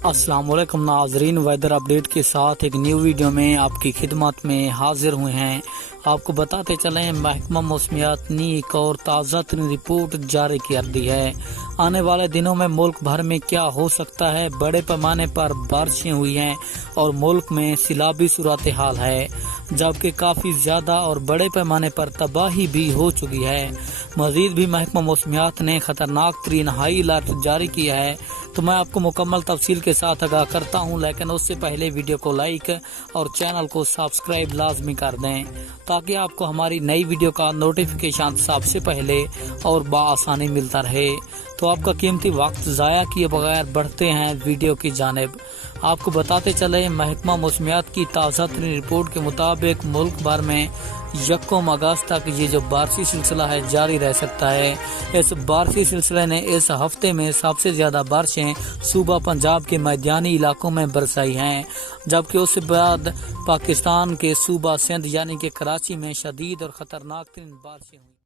अस्सलाम वालेकुम नाजरीन, वेदर अपडेट के साथ एक न्यू वीडियो में आपकी खिदमत में हाजिर हुए हैं। आपको बताते चलें, महकमा मौसमियात ने एक और ताज़ा तरीन रिपोर्ट जारी कर दी है। आने वाले दिनों में मुल्क भर में क्या हो सकता है। बड़े पैमाने पर बारिशें हुई हैं और मुल्क में सैलाबी सूरत हाल है, जबकि काफ़ी ज़्यादा और बड़े पैमाने पर तबाही भी हो चुकी है। मजीद भी महकमा मौसमियात ने खतरनाक तरीन हाई अलर्ट जारी किया है। तो मैं आपको मुकम्मल तफसील के साथ आगाह करता हूं, लेकिन उससे पहले वीडियो को लाइक और चैनल को सब्सक्राइब लाजमी कर दें, ताकि आपको हमारी नई वीडियो का नोटिफिकेशन सबसे पहले और बआसानी मिलता रहे। तो आपका कीमती वक्त ज़ाया किए बगैर बढ़ते हैं वीडियो की जानिब। आपको बताते चले, महकमा मौसमियात की ताज़ा तरीन रिपोर्ट के मुताबिक मुल्क भर में 1 अगस्त तक ये जो बारिशी सिलसिला है जारी रह सकता है। इस बारिशी सिलसिले ने इस हफ्ते में सबसे ज्यादा बारिशें सूबा पंजाब के मैदानी इलाकों में बरसाई हैं, जबकि उसके बाद पाकिस्तान के सूबा सिंध यानी कि कराची में शदीद और खतरनाक तरीन बारिशें हुई।